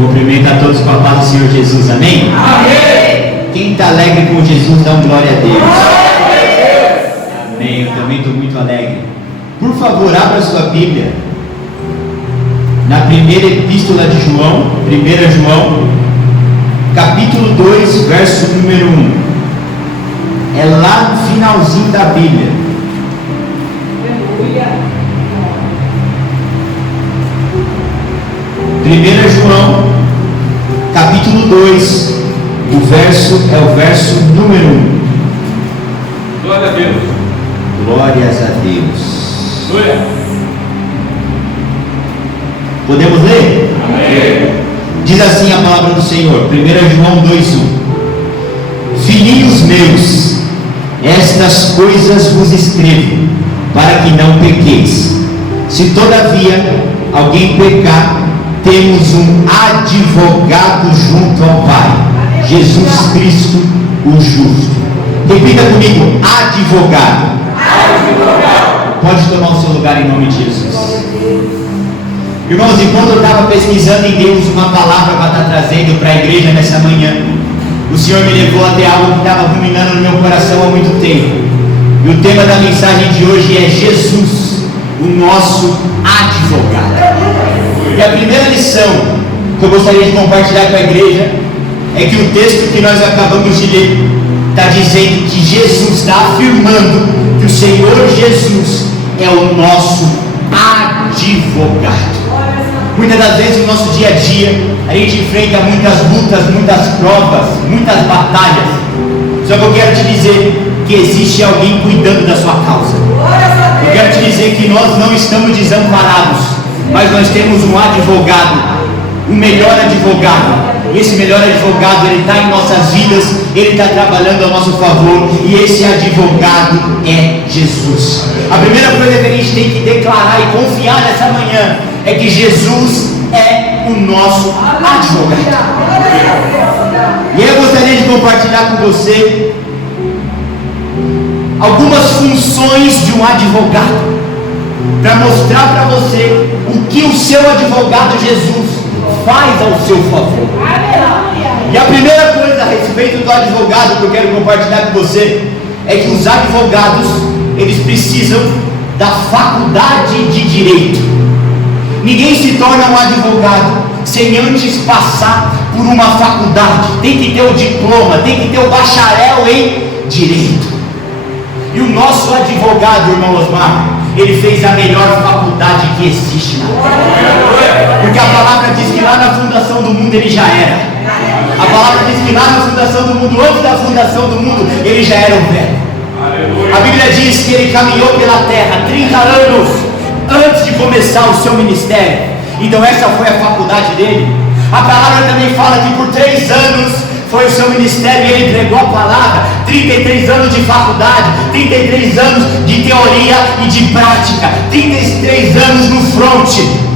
Cumprimento a todos com a paz do Senhor Jesus, amém? Amém! Quem está alegre com Jesus, dá glória a Deus. Amém, eu também estou muito alegre. Por favor, abra sua Bíblia na primeira epístola de João, 1 João, capítulo 2, verso número 1. É lá no finalzinho da Bíblia. Aleluia! 1 João, capítulo 2, é o verso número 1. Glória a Deus. Glórias a Deus. Glória. Podemos ler? Amém. Diz assim a palavra do Senhor, 1 João 2,1: Filhinhos meus, estas coisas vos escrevo, para que não pequeis. Se todavia alguém pecar, temos um advogado junto ao Pai, Jesus Cristo, o justo. Repita comigo: advogado. Advogado. Pode tomar o seu lugar em nome de Jesus. Irmãos, enquanto eu estava pesquisando em Deus uma palavra para estar trazendo para a igreja nessa manhã, o Senhor me levou até algo que estava ruminando no meu coração há muito tempo. E o tema da mensagem de hoje é Jesus, o nosso advogado. E a primeira lição que eu gostaria de compartilhar com a igreja é que o texto que nós acabamos de ler está dizendo que Jesus está afirmando que o Senhor Jesus é o nosso advogado. Muitas das vezes no nosso dia a dia a gente enfrenta muitas lutas, muitas provas, muitas batalhas. Só que eu quero te dizer que existe alguém cuidando da sua causa. Eu quero te dizer que nós não estamos desamparados, mas nós temos um advogado, o melhor advogado. E esse melhor advogado, ele está em nossas vidas, ele está trabalhando a nosso favor, e esse advogado é Jesus. A primeira coisa que a gente tem que declarar e confiar nessa manhã é que Jesus é o nosso advogado. E eu gostaria de compartilhar com você algumas funções de um advogado, para mostrar para você o que o seu advogado Jesus faz ao seu favor. E a primeira coisa a respeito do advogado que eu quero compartilhar com você é que os advogados, eles precisam da faculdade de direito. Ninguém se torna um advogado sem antes passar por uma faculdade. Tem que ter o diploma, tem que ter o bacharel em direito. E o nosso advogado, irmão Osmar, ele fez a melhor faculdade que existe na terra. Porque a palavra diz que lá na fundação do mundo ele já era. A palavra diz que lá na fundação do mundo, antes da fundação do mundo, ele já era o velho. A Bíblia diz que ele caminhou pela terra 30 anos antes de começar o seu ministério. Então essa foi a faculdade dele. A palavra também fala que por 3 anos foi o seu ministério e ele pregou a palavra. 33 anos de faculdade, 33 anos de teoria e de prática, 33 anos no fronte.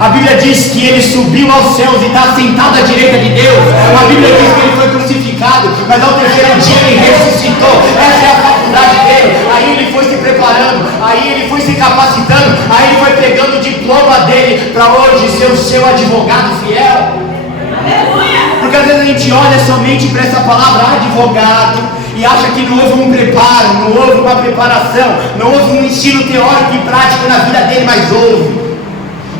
A Bíblia diz que ele subiu aos céus e está sentado à direita de Deus. A Bíblia diz que ele foi crucificado, mas ao terceiro dia ele ressuscitou. Essa é a faculdade dele. Aí ele foi se preparando, aí ele foi se capacitando, aí ele foi pegando o diploma dele para hoje ser o seu advogado fiel. Porque às vezes a gente olha somente para essa palavra advogado e acha que não houve um preparo, não houve uma preparação, não houve um ensino teórico e prático na vida dele, mas houve.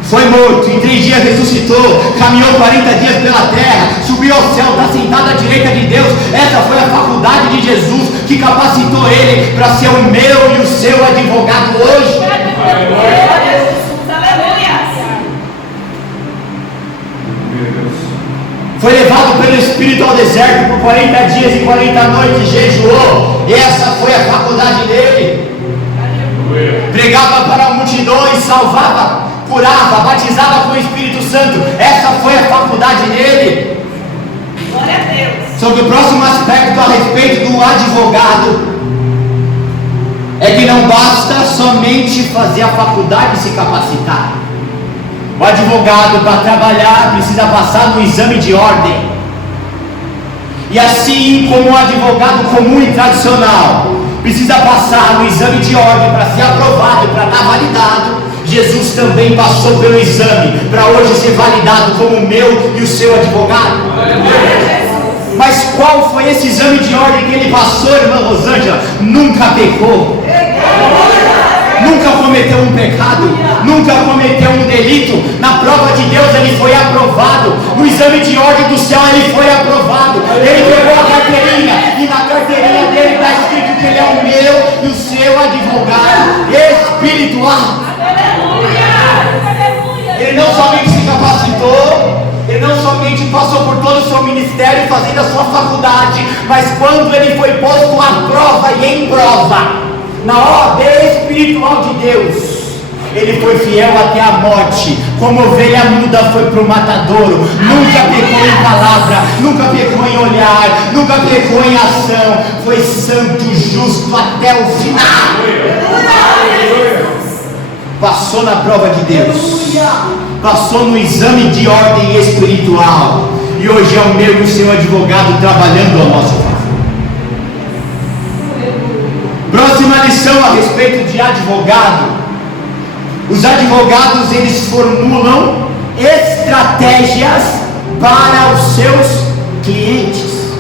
Foi morto, em 3 dias ressuscitou, caminhou 40 dias pela terra, subiu ao céu, está sentado à direita de Deus. Essa foi a faculdade de Jesus que capacitou ele para ser o meu e o seu advogado hoje. Foi levado pelo Espírito ao deserto por 40 dias e 40 noites, jejuou. Essa foi a faculdade dele. Pregava para multidões, salvava, curava, batizava com o Espírito Santo. Essa foi a faculdade dele. Glória a Deus. Sobre o próximo aspecto a respeito do advogado, é que não basta somente fazer a faculdade e se capacitar. O advogado, para trabalhar, precisa passar no exame de ordem. E assim como o advogado comum e tradicional precisa passar no exame de ordem para ser aprovado, para estar validado, Jesus também passou pelo exame para hoje ser validado como o meu e o seu advogado. Mas qual foi esse exame de ordem que ele passou, irmã Rosângela? Nunca pecou, nunca cometeu um pecado, nunca cometeu um delito. Na prova de Deus ele foi aprovado, no exame de ordem do céu ele foi aprovado. Ele pegou a carteirinha e na carteirinha dele está escrito que ele é o meu e o seu advogado espiritual. Ele não somente se capacitou, ele não somente passou por todo o seu ministério fazendo a sua faculdade, mas quando ele foi posto à prova e em prova, na ordem espiritual de Deus, ele foi fiel até a morte, como ovelha muda foi para o matadouro. Nunca pecou em palavra, nunca pecou em olhar, nunca pecou em ação, foi santo e justo até o final. Passou na prova de Deus, passou no exame de ordem espiritual, e hoje é o meu e o seu advogado trabalhando ao nosso favor. Próxima lição a respeito de advogado. Os advogados, eles formulam estratégias para os seus clientes.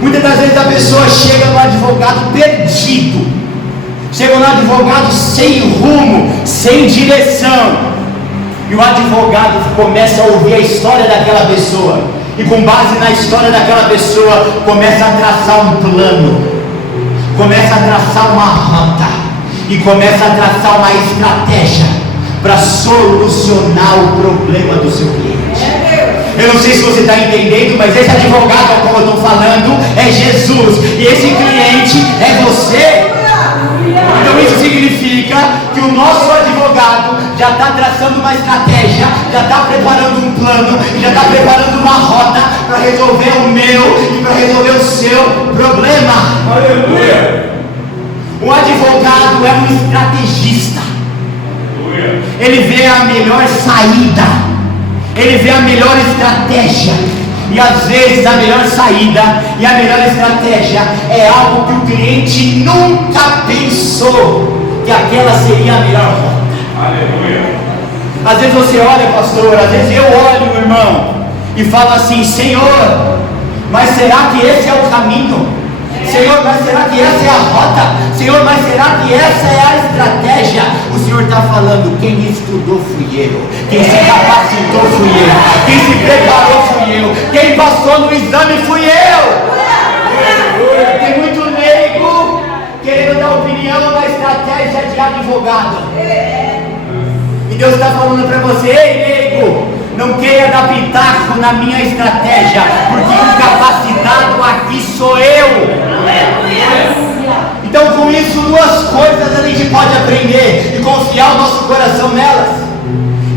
Muitas das vezes a pessoa chega no advogado perdido, chega no advogado sem rumo, sem direção, e o advogado começa a ouvir a história daquela pessoa, e com base na história daquela pessoa começa a traçar um plano, começa a traçar uma rota e começa a traçar uma estratégia para solucionar o problema do seu cliente. Eu não sei se você está entendendo, mas esse advogado, como eu estou falando, é Jesus, e esse cliente é você. Então isso significa que o nosso advogado já está traçando uma estratégia, já está preparando um plano, já está preparando uma rota para resolver o meu e para resolver o seu problema. Aleluia! Um advogado é um estrategista. Aleluia! Ele vê a melhor saída, ele vê a melhor estratégia. E às vezes a melhor saída e a melhor estratégia é algo que o cliente nunca pensou que aquela seria a melhor rota. Aleluia! Às vezes você olha, pastor, às vezes eu olho, irmão, e falo assim: Senhor, mas será que esse é o caminho? Senhor, mas será que essa é a rota? Senhor, mas será que essa é a estratégia? O Senhor está falando: quem estudou fui eu, quem se capacitou fui eu, quem se preparou fui eu, quem passou no exame fui eu. Tem muito leigo querendo dar opinião na estratégia de advogado, e Deus está falando para você: ei, leigo, não queira dar pitaco na minha estratégia, porque o capacitado aqui sou eu. Então, com isso, duas coisas a gente pode aprender e confiar o nosso coração nelas.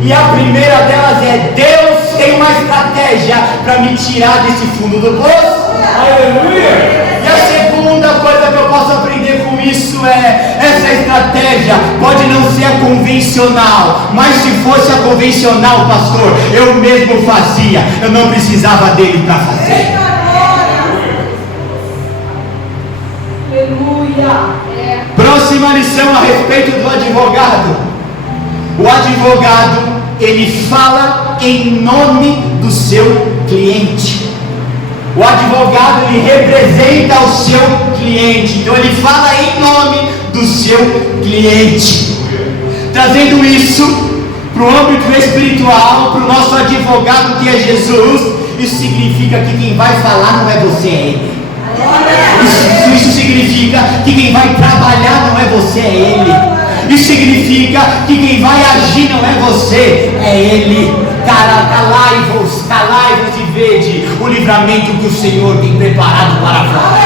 E a primeira delas é: Deus tem uma estratégia para me tirar desse fundo do poço. Aleluia! E a segunda coisa que eu posso aprender com isso é: essa estratégia pode não ser a convencional, mas se fosse a convencional, pastor, eu mesmo fazia, eu não precisava dele para fazer. Próxima lição a respeito do advogado. O advogado, ele fala em nome do seu cliente. O advogado, ele representa o seu cliente, então ele fala em nome do seu cliente. Trazendo isso para o âmbito espiritual, para o nosso advogado que é Jesus, isso significa que quem vai falar não é você, é ele. Isso significa que quem vai trabalhar não é você, é ele. Isso significa que quem vai agir não é você, é ele. Calai-vos e vede o livramento que o Senhor tem preparado para nós.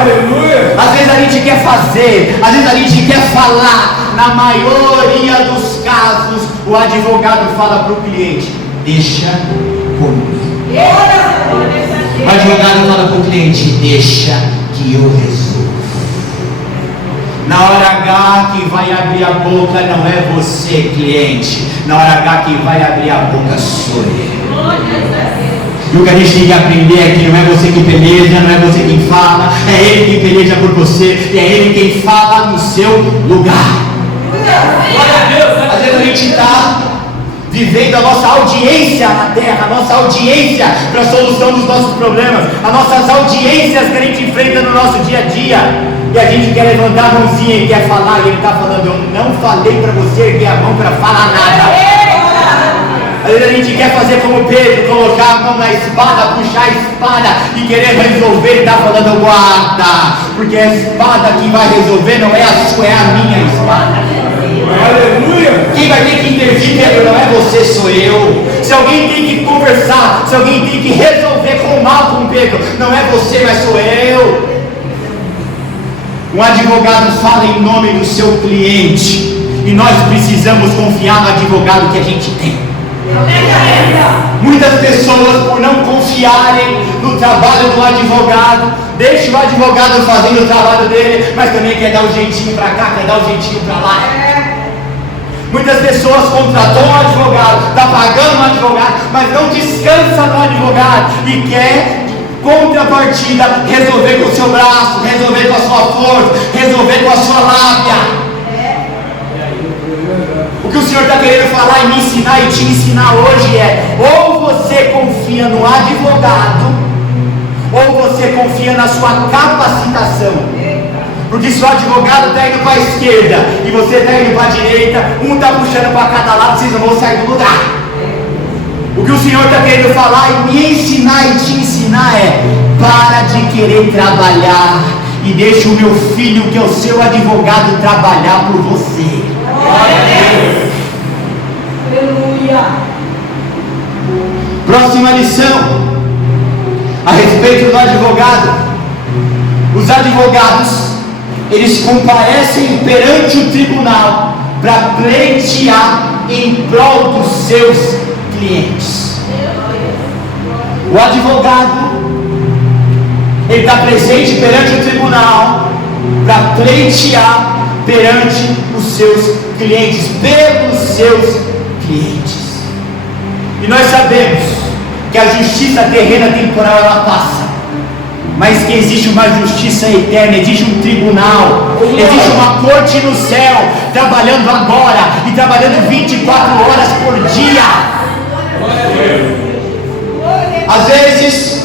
Aleluia! Às vezes a gente quer fazer, às vezes a gente quer falar. Na maioria dos casos, o advogado fala para o cliente: deixa comigo. O advogado fala para o cliente: deixa que eu resolvo. Na hora H, quem vai abrir a boca não é você, cliente. Na hora H, quem vai abrir a boca sou eu. E o que a gente tem que aprender é que não é você que peleja, não é você quem fala, é ele quem peleja por você, e é ele quem fala no seu lugar. Glória a Deus! Às vezes a gente está vivendo a nossa audiência na terra, a nossa audiência para a solução dos nossos problemas, as nossas audiências que a gente enfrenta no nosso dia a dia, e a gente quer levantar a mãozinha e quer falar, e ele está falando: eu não falei para você erguer a mão para falar nada. Às vezes a gente quer fazer como Pedro, colocar a mão na espada, puxar a espada e querer resolver. Ele está falando: guarda, porque a espada que vai resolver não é a sua, é a minha espada. Aleluia. Quem vai ter que intervir, Pedro, não é você, sou eu. Se alguém tem que conversar, se alguém tem que resolver com o mal com Pedro, não é você, mas sou eu. Um advogado fala em nome do seu cliente, e nós precisamos confiar no advogado que a gente tem. Muitas pessoas, por não confiarem no trabalho do advogado, deixam o advogado fazendo o trabalho dele, mas também quer dar um jeitinho para cá, quer dar um jeitinho para lá. Muitas pessoas contratam um advogado, está pagando um advogado, mas não descansa no advogado e quer contrapartida resolver com o seu braço, resolver com a sua força, resolver com a sua lábia. O que o Senhor está querendo falar e me ensinar e te ensinar hoje é: ou você confia no advogado, ou você confia na sua capacitação. Porque se o advogado está indo para a esquerda e você está indo para a direita, um está puxando para cada lado, vocês não vão sair do lugar. O que o Senhor está querendo falar e me ensinar e te ensinar é: para de querer trabalhar e deixa o meu filho, que é o seu advogado, trabalhar por você. Aleluia. Próxima lição a respeito do advogado. Os advogados, eles comparecem perante o tribunal para pleitear em prol dos seus clientes. O advogado, ele está presente perante o tribunal para pleitear perante os seus clientes, pelos seus clientes. E nós sabemos que a justiça terrena temporal ela passa, mas que existe uma justiça eterna, existe um tribunal, existe uma corte no céu, trabalhando agora e trabalhando 24 horas por dia. Às vezes,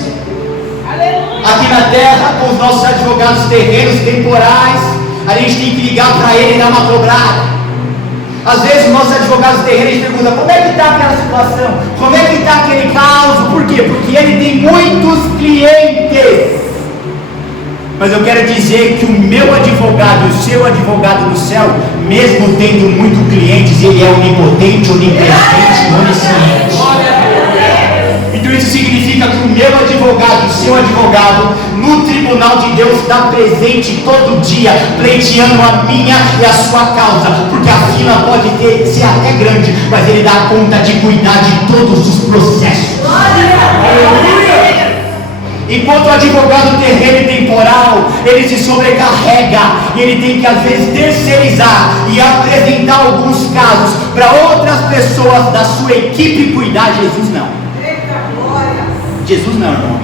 aqui na terra, com os nossos advogados terrenos temporais, a gente tem que ligar para ele e dar uma cobrada. Às vezes os nossos advogados terrenos perguntam: como é que está aquela situação? Como é que está aquele caso? Por quê? Porque ele tem muitos clientes. Mas eu quero dizer que o meu advogado e o seu advogado no céu, mesmo tendo muitos clientes, ele é onipotente, onipresente, onisciente. Então isso significa que o meu advogado e o seu advogado no tribunal de Deus está presente todo dia, pleiteando a minha e a sua causa, porque a fila pode ser até grande, mas ele dá conta de cuidar de todos os processos. Enquanto o advogado terreno e temporal, ele se sobrecarrega e ele tem que às vezes terceirizar e apresentar alguns casos para outras pessoas da sua equipe cuidar. Jesus não. Jesus não, irmão.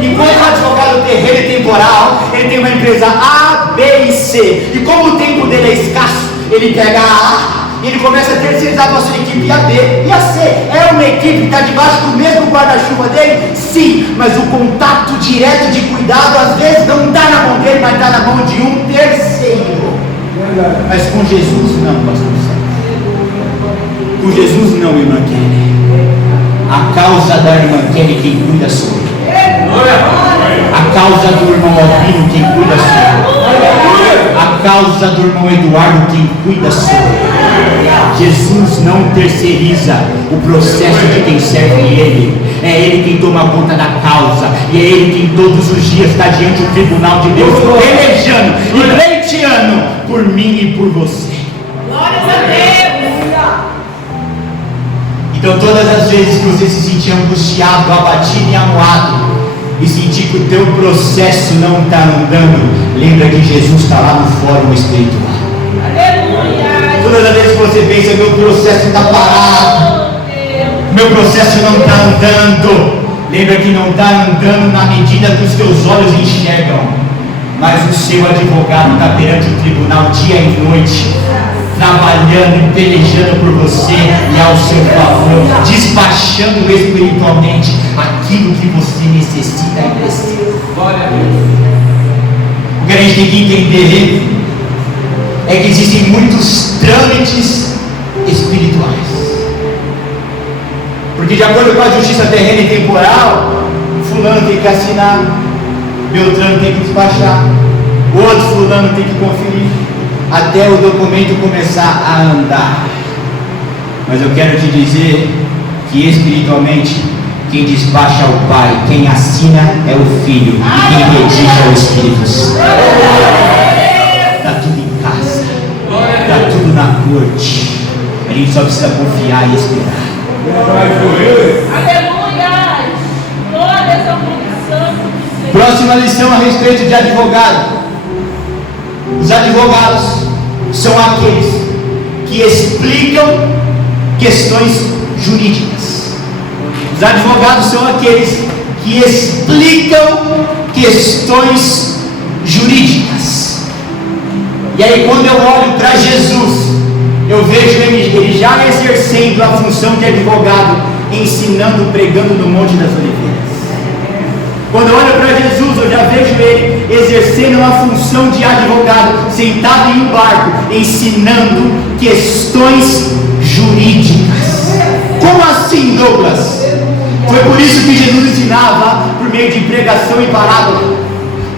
Enquanto o advogado terreno e temporal, ele tem uma empresa A, B e C, e como o tempo dele é escasso, ele pega a A e ele começa a terceirizar para a sua equipe a B e a C. É uma equipe que está debaixo do mesmo guarda-chuva dele? Sim, mas o contato direto de cuidado às vezes não está na mão dele, mas está na mão de um terceiro. Mas com Jesus não, pastor Sérgio. Com Jesus não, irmã Kelly. A causa da irmã Kelly, quem cuida sou eu. A causa do irmão Albino, quem cuida sou eu. A causa do irmão Eduardo, quem cuida sou eu. Jesus não terceiriza o processo de quem serve ele. É ele quem toma conta da causa. E é ele quem todos os dias está diante do tribunal de Deus, pelejando e pleiteando por mim e por você. Glórias a Deus. Então todas as vezes que você se sentir angustiado, abatido e amuado, e sentir que o teu processo não está andando, lembra que Jesus está lá no fórum espiritual. Aleluia. Todas as vezes que você pensa: meu processo está parado, meu processo não está andando, lembra que não está andando na medida que os teus olhos enxergam, mas o seu advogado está perante o tribunal dia e noite, trabalhando e pelejando por você e ao seu favor, despachando espiritualmente aquilo que você necessita e precisa. O que a gente tem que entender é que existem muitos trâmites espirituais, porque de acordo com a justiça terrena e temporal, fulano tem que assinar, Beltrano tem que despachar, o outro fulano tem que conferir, até o documento começar a andar. Mas eu quero te dizer que espiritualmente quem despacha é o Pai, quem assina é o Filho e quem redige é o Espírito Santo. Está tudo em casa, está tudo na corte, a gente só precisa confiar e esperar. Aleluia! Glórias ao nome santo do Senhor. Próxima lição a respeito de advogado. Os advogados são aqueles que explicam questões jurídicas. Os advogados são aqueles que explicam questões jurídicas. E aí, quando eu olho para Jesus, eu vejo ele já exercendo a função de advogado, ensinando, pregando no Monte das Oliveiras. Quando eu olho para Jesus, eu já vejo ele exercendo uma função de advogado, sentado em um barco, ensinando questões jurídicas. Como assim, Douglas? Foi por isso que Jesus ensinava por meio de pregação e parábola.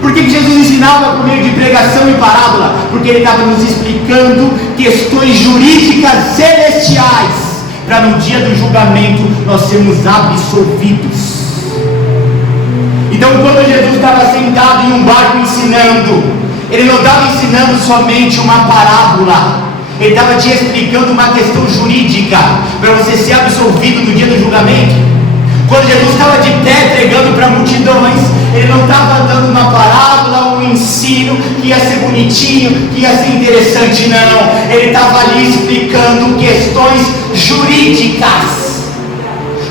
Por que Jesus ensinava por meio de pregação e parábola? Porque ele estava nos explicando questões jurídicas celestiais, para no dia do julgamento nós sermos absolvidos. Então, quando Jesus estava sentado em um barco ensinando, ele não estava ensinando somente uma parábola, ele estava te explicando uma questão jurídica, para você ser absolvido no dia do julgamento. Quando Jesus estava de pé pregando para multidões, ele não estava dando uma parábola, um ensino que ia ser bonitinho, que ia ser interessante, não. Ele estava ali explicando questões jurídicas,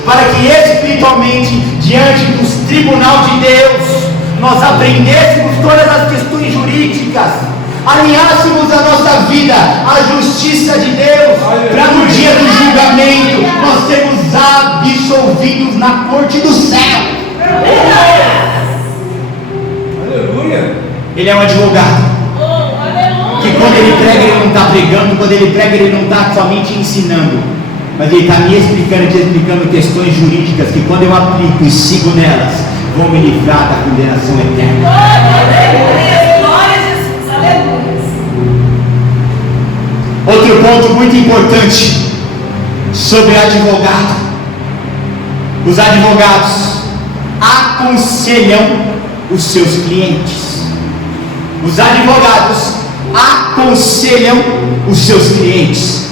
para que espiritualmente, diante do tribunal de Deus, nós aprendêssemos todas as questões jurídicas, alinhássemos a nossa vida à justiça de Deus, para no dia do julgamento nós sermos absolvidos na corte do céu. Aleluia! Ele é um advogado, que quando ele prega ele não está pregando, quando ele prega ele não está somente ensinando, mas ele está me explicando, te explicando questões jurídicas que quando eu aplico e sigo nelas, vão me livrar da condenação eterna. Glória a Jesus, aleluia. Outro ponto muito importante sobre advogado: os advogados aconselham os seus clientes. Os advogados aconselham os seus clientes.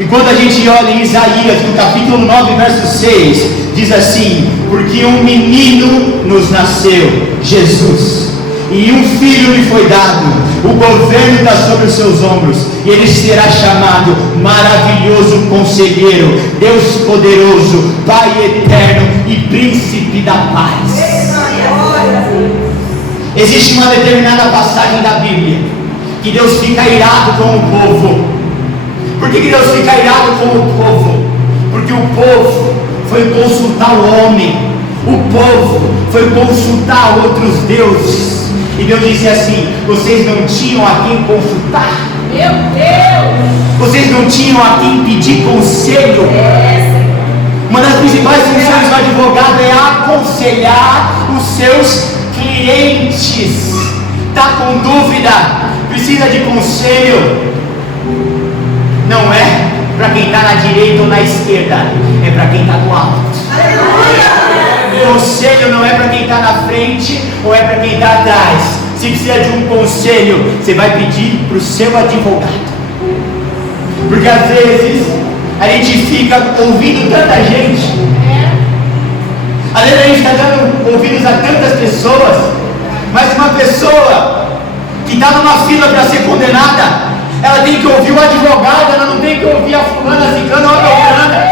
E quando a gente olha em Isaías, no capítulo 9, verso 6, diz assim: porque um menino nos nasceu, Jesus, e um filho lhe foi dado, o governo está sobre os seus ombros, e ele será chamado Maravilhoso Conselheiro, Deus Poderoso, Pai Eterno e Príncipe da Paz. Existe uma determinada passagem da Bíblia que Deus fica irado com o povo. Por que Deus fica irado com o povo? Porque o povo foi consultar o homem, o povo foi consultar outros deuses, e Deus disse assim: vocês não tinham a quem consultar, Meu Deus! vocês não tinham a quem pedir conselho. Uma das principais funções do advogado é aconselhar os seus clientes. Está com dúvida? Precisa de conselho? Não é para quem está na direita ou na esquerda, é para quem está do alto. Conselho não é para quem está na frente ou é para quem está atrás. Se precisa de um conselho, você vai pedir para o seu advogado. Porque às vezes a gente fica ouvindo tanta gente, às vezes a gente está dando ouvidos a tantas pessoas, mas uma pessoa que está numa fila para ser condenada, ela tem que ouvir o advogado, ela não tem que ouvir a fulana, a ciclana ou a beltrana.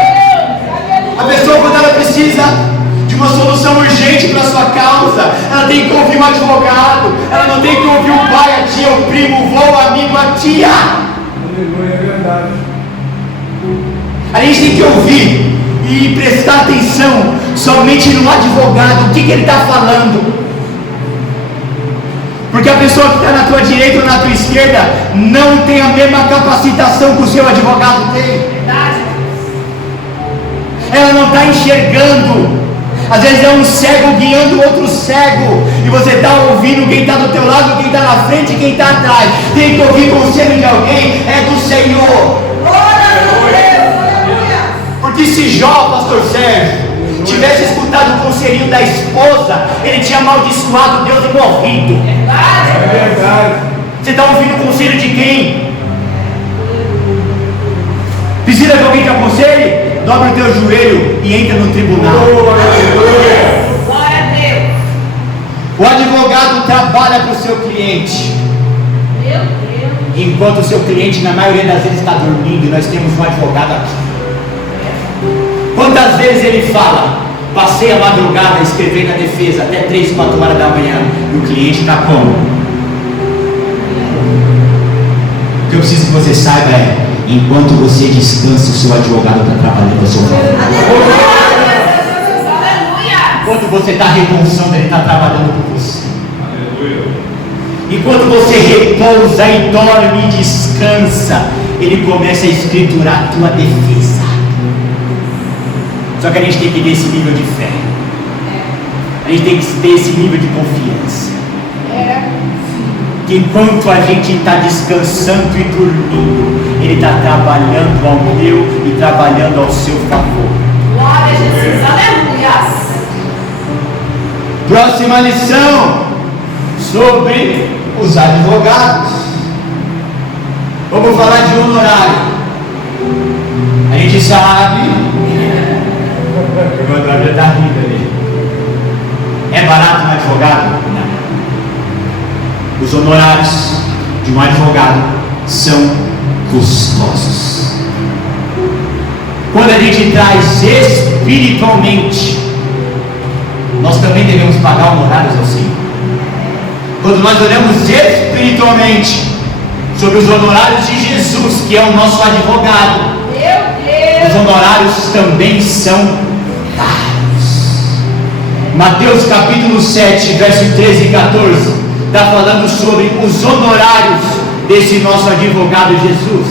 A pessoa, quando ela precisa de uma solução urgente para a sua causa, ela tem que ouvir um advogado, ela não tem que ouvir o pai, a tia, o primo, o vô, o amigo, a tia. Aleluia, é verdade. A gente tem que ouvir e prestar atenção somente no advogado, o que ele está falando. Porque a pessoa que está na tua direita ou na tua esquerda não tem a mesma capacitação que o seu advogado tem. Verdade. Ela não está enxergando. Às vezes é um cego guiando outro cego, e você está ouvindo quem está do teu lado, quem está na frente e quem está atrás. Tem que ouvir conselho de alguém, é do Senhor. Porque se Jó, pastor Sérgio, tivesse escutado o conselhinho da esposa, ele tinha amaldiçoado Deus e morrido. É verdade. Você está ouvindo o conselho de quem? Precisa que alguém te aconselhe? Dobra o teu joelho e entra no tribunal. Glória a Deus. O advogado trabalha para o seu cliente, Meu Deus. enquanto o seu cliente na maioria das vezes está dormindo, e nós temos um advogado aqui. Quantas vezes ele fala: passei a madrugada escrevendo a defesa até 3, 4 horas da manhã, e o cliente está como? O que eu preciso que você saiba é: enquanto você descansa, o seu advogado está trabalhando a seu favor. Aleluia. Enquanto você está repoussando, ele está trabalhando por você. Aleluia. Enquanto você repousa e dorme e descansa, ele começa a escriturar a tua defesa. Só que a gente tem que ter esse nível de fé. A gente tem que ter esse nível de confiança. Que enquanto a gente está descansando e dormindo, ele está trabalhando ao meu e trabalhando ao seu favor. Glória a Jesus. Aleluia. Próxima lição sobre os advogados. Vamos falar de honorário. A gente sabe. O irmão Davi está rindo ali. É barato um advogado? Não. Os honorários de um advogado são custosos. Quando a gente traz espiritualmente, nós também devemos pagar honorários ao Senhor. Quando nós olhamos espiritualmente sobre os honorários de Jesus, que é o nosso advogado, os honorários também são caros. Mateus capítulo 7, verso 13 e 14, está falando sobre os honorários desse nosso advogado Jesus.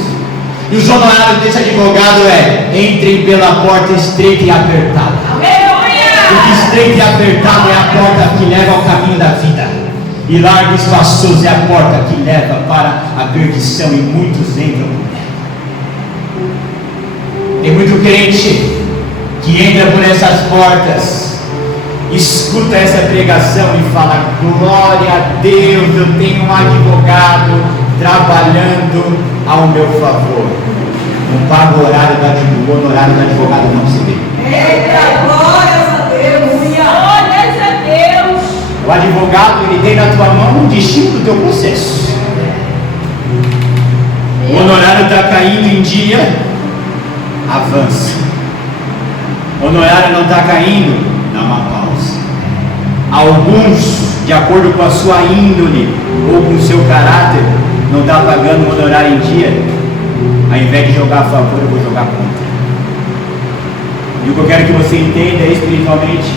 E os honorários desse advogado é: entrem pela porta estreita e apertada. Porque estreita e apertada é a porta que leva ao caminho da vida, e larga e espaçoso é a porta que leva para a perdição, e muitos entram por ela. Tem muito crente que entra por essas portas, escuta essa pregação e fala: glória a Deus, eu tenho um advogado trabalhando ao meu favor. Não paga o honorário do advogado, não se vê. Eita, glórias a Deus. Glórias a Deus. O advogado, ele tem na tua mão o destino do teu processo. O honorário está caindo em dia, avança. O honorário não está caindo, dá uma pausa. Alguns, de acordo com a sua índole ou com o seu caráter, não está pagando o honorário em dia. Ao invés de jogar a favor, eu vou jogar contra. E o que eu quero que você entenda espiritualmente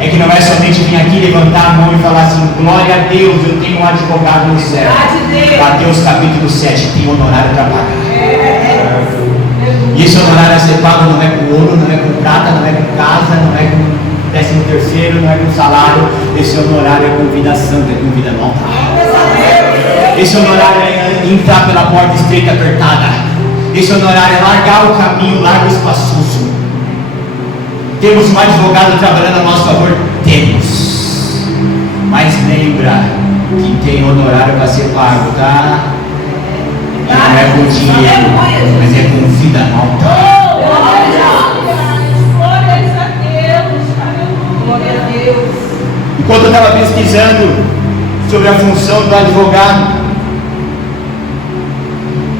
é que não é somente vir aqui, levantar a mão e falar assim: glória a Deus, eu tenho um advogado no céu. Mateus capítulo 7, tem honorário para pagar. E esse honorário a ser pago não é com ouro, não é com prata, não é com casa, não é com 13º, não é com salário. Esse honorário é com vida santa, é com vida nova. Esse honorário é entrar pela porta estreita e apertada. Esse honorário é largar o caminho largo e espaçoso. Temos um advogado trabalhando a nosso favor? Temos. Mas lembra que tem honorário para ser pago, tá? E não é com dinheiro, mas é com vida nova. Glórias a Deus. Glória a Deus. Enquanto eu estava pesquisando sobre a função do advogado,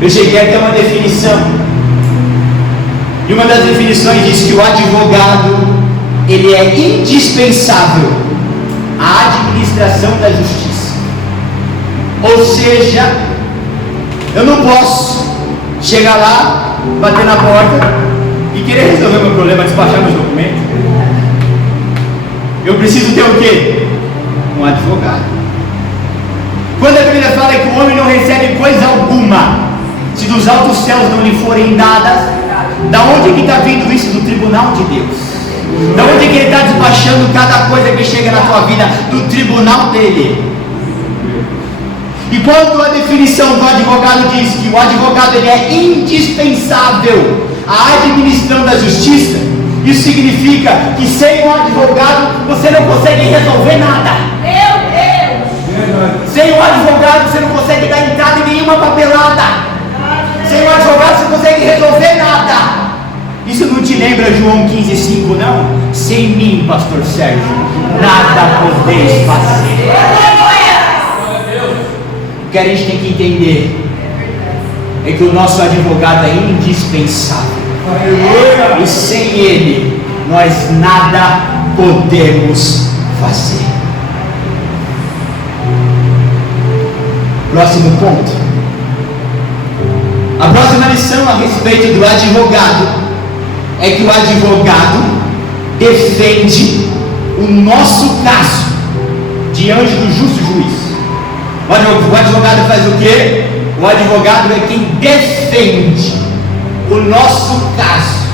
eu cheguei até uma definição. E uma das definições diz que o advogado, ele é indispensável à administração da justiça. Ou seja, eu não posso chegar lá, bater na porta e querer resolver o meu problema, despachar meus documentos. Eu preciso ter o quê? Um advogado. Quando a Bíblia fala que o homem não recebe coisa alguma, se dos altos céus não lhe forem dadas, da onde que está vindo isso? Do tribunal de Deus. Da onde que ele está despachando cada coisa que chega na tua vida? Do tribunal dele. E quando a definição do advogado diz que o advogado ele é indispensável à administração da justiça, isso significa que sem um advogado você não consegue resolver nada. Meu Deus! Sem um advogado você não consegue dar entrada em nenhuma papelada. Sem um advogado você não consegue resolver nada. Isso não te lembra João 15,5 não? Sem mim, pastor Sérgio, nada podeis fazer. O que a gente tem que entender é que o nosso advogado é indispensável. E sem ele, nós nada podemos fazer. Próximo ponto. A próxima lição a respeito do advogado é que o advogado defende o nosso caso diante do justo juiz. O advogado faz o quê? O advogado é quem defende o nosso caso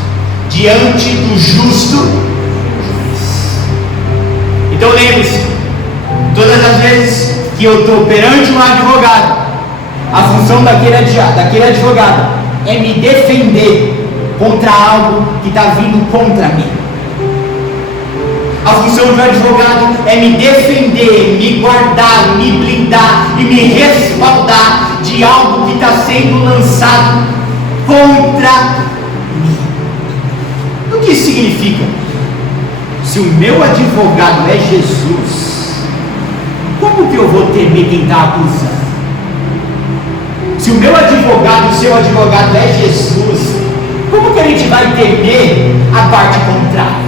diante do justo juiz. Então lembre-se, todas as vezes que eu estou perante um advogado, a função daquele advogado é me defender contra algo que está vindo contra mim. A função do advogado é me defender, me guardar, me blindar e me respaldar de algo que está sendo lançado contra mim. O que isso significa? Se o meu advogado é Jesus, como que eu vou temer quem está acusando? Se o meu advogado, o seu advogado é Jesus, como que a gente vai temer a parte contrária?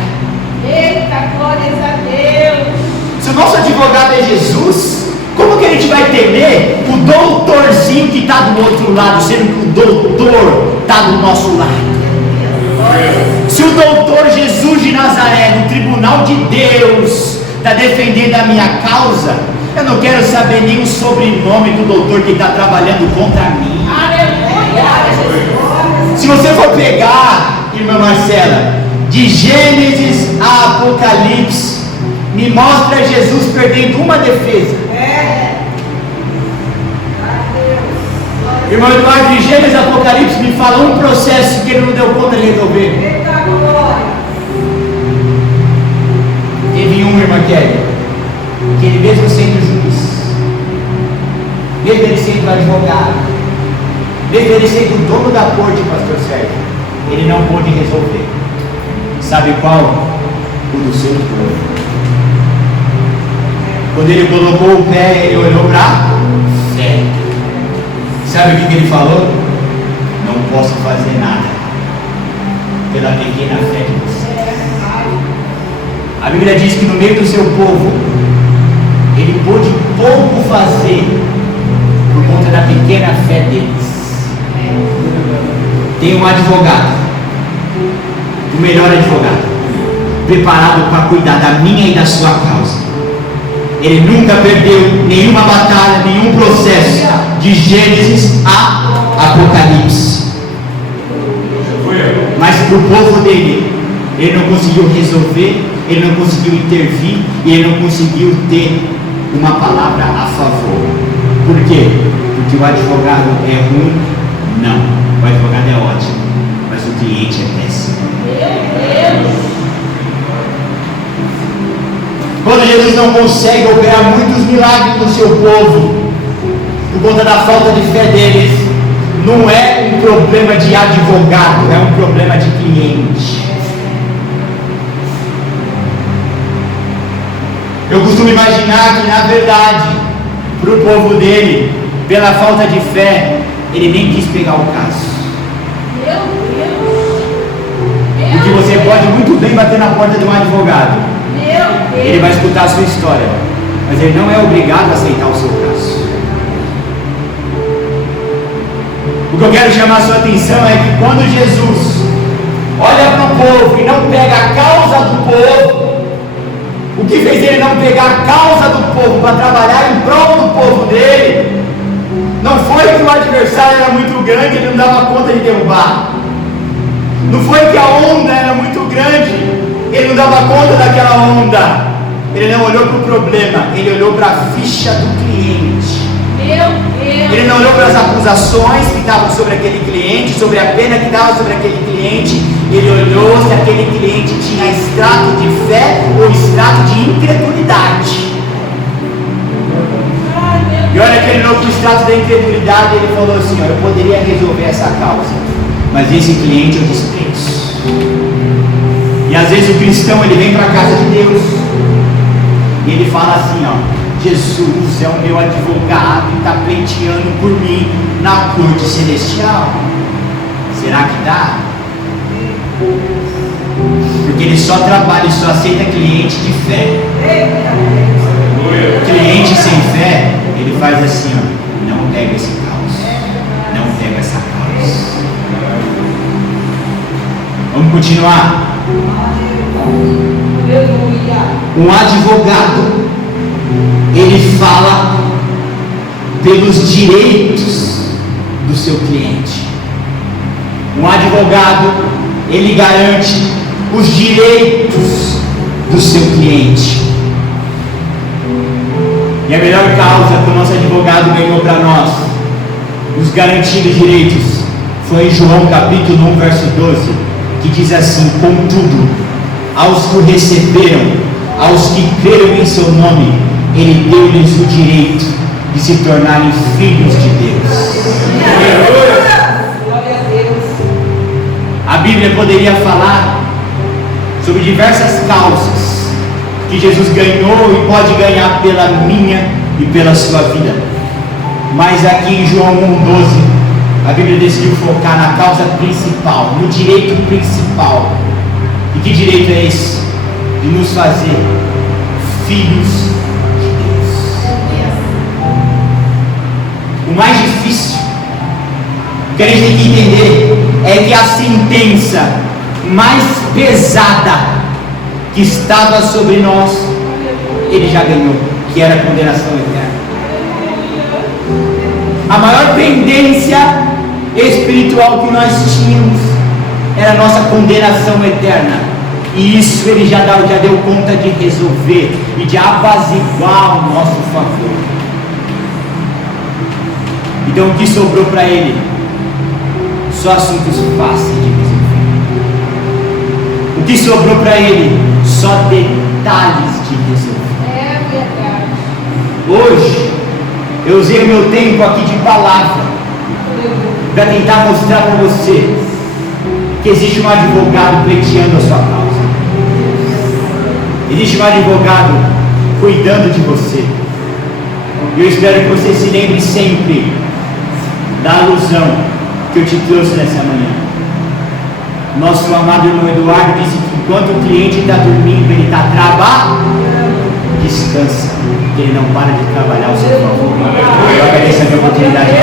Eita, glórias a Deus! Se o nosso advogado é Jesus, como que a gente vai temer o doutorzinho que está do outro lado, sendo que o doutor está do nosso lado? Se o doutor Jesus de Nazaré, no tribunal de Deus, está defendendo a minha causa, eu não quero saber nem o sobrenome do doutor que está trabalhando contra mim. Aleluia! Se você for pegar, irmã Marcela, de Gênesis a Apocalipse, me mostra Jesus perdendo uma defesa. Irmão Eduardo, de Gênesis a Apocalipse, me fala um processo que ele não deu conta de resolver. Eita, glória! Teve um, irmã Kelly, que ele mesmo sendo juiz, mesmo ele sendo advogado, mesmo ele sendo o dono da corte, pastor Sérgio, ele não pôde resolver. Sabe qual? O do seu povo. Quando ele colocou o pé, ele olhou para fé. Sabe o que ele falou? Não posso fazer nada pela pequena fé de vocês. A Bíblia diz que no meio do seu povo ele pôde pouco fazer por conta da pequena fé deles. Tem um advogado, o melhor advogado, preparado para cuidar da minha e da sua causa. Ele nunca perdeu nenhuma batalha, nenhum processo, de Gênesis a Apocalipse. Mas para o povo dele, ele não conseguiu resolver, ele não conseguiu intervir e ele não conseguiu ter uma palavra a favor. Por quê? Porque o advogado é ruim? Não, o advogado é ótimo, mas o cliente é péssimo. Meu Deus! Quando Jesus não consegue operar muitos milagres no seu povo, por conta da falta de fé deles, não é um problema de advogado, é um problema de cliente. Eu costumo imaginar que, na verdade, para o povo dele, pela falta de fé, ele nem quis pegar o caso. Meu Deus! Porque você pode muito bem bater na porta de um advogado. Meu Deus! Ele vai escutar a sua história, mas ele não é obrigado a aceitar o seu caso. O que eu quero chamar a sua atenção é que quando Jesus olha para o povo e não pega a causa do povo, o que fez ele não pegar a causa do povo para trabalhar em prol do povo dele, não foi que o adversário era muito grande e ele não dava conta de derrubar. Não foi que a onda era muito grande, ele não dava conta daquela onda. Ele não olhou para o problema, ele olhou para a ficha do cliente. Meu Deus. Ele não olhou para as acusações que estavam sobre aquele cliente, sobre a pena que estava sobre aquele cliente. Ele olhou se aquele cliente tinha extrato de fé ou extrato de incredulidade. E olha que ele olhou para o extrato da incredulidade e ele falou assim: ó, eu poderia resolver essa causa, mas esse cliente eu dispenso. E às vezes o cristão ele vem para a casa de Deus e ele fala assim: ó, Jesus é o meu advogado e está pleiteando por mim na corte celestial. Será que dá? Porque ele só trabalha e só aceita cliente de fé. Cliente sem fé, ele faz assim, ó, não pega esse caos, não pega essa causa. Vamos continuar. Um advogado, ele fala pelos direitos do seu cliente. Um advogado, ele garante os direitos do seu cliente. E a melhor causa que o nosso advogado ganhou para nós, os garantidos direitos, foi em João capítulo 1, verso 12, que diz assim: contudo, aos que o receberam, aos que creram em seu nome, ele deu-lhes o direito de se tornarem filhos de Deus. Glória a Deus. A Bíblia poderia falar sobre diversas causas que Jesus ganhou e pode ganhar pela minha e pela sua vida. Mas aqui em João 1,12, a Bíblia decidiu focar na causa principal, no direito principal. E que direito é esse? De nos fazer filhos de Deus. O mais difícil que a gente tem que entender é que a sentença mais pesada que estava sobre nós, ele já ganhou, que era a condenação eterna. A maior pendência espiritual que nós tínhamos era a nossa condenação eterna. E isso ele já deu conta de resolver e de apaziguar o nosso favor. Então o que sobrou para ele? Só assuntos fáceis de resolver. O que sobrou para ele? Só detalhes de resolver. É verdade. Hoje, eu usei o meu tempo aqui de palavra para tentar mostrar para você que existe um advogado pleiteando a sua causa. Existe um advogado cuidando de você. E eu espero que você se lembre sempre da alusão que eu te trouxe nessa manhã. Nosso amado irmão Eduardo disse que enquanto o cliente está dormindo, ele está trabalhando. Descansa, que ele não para de trabalhar ao seu favor. Eu agradeço a minha oportunidade de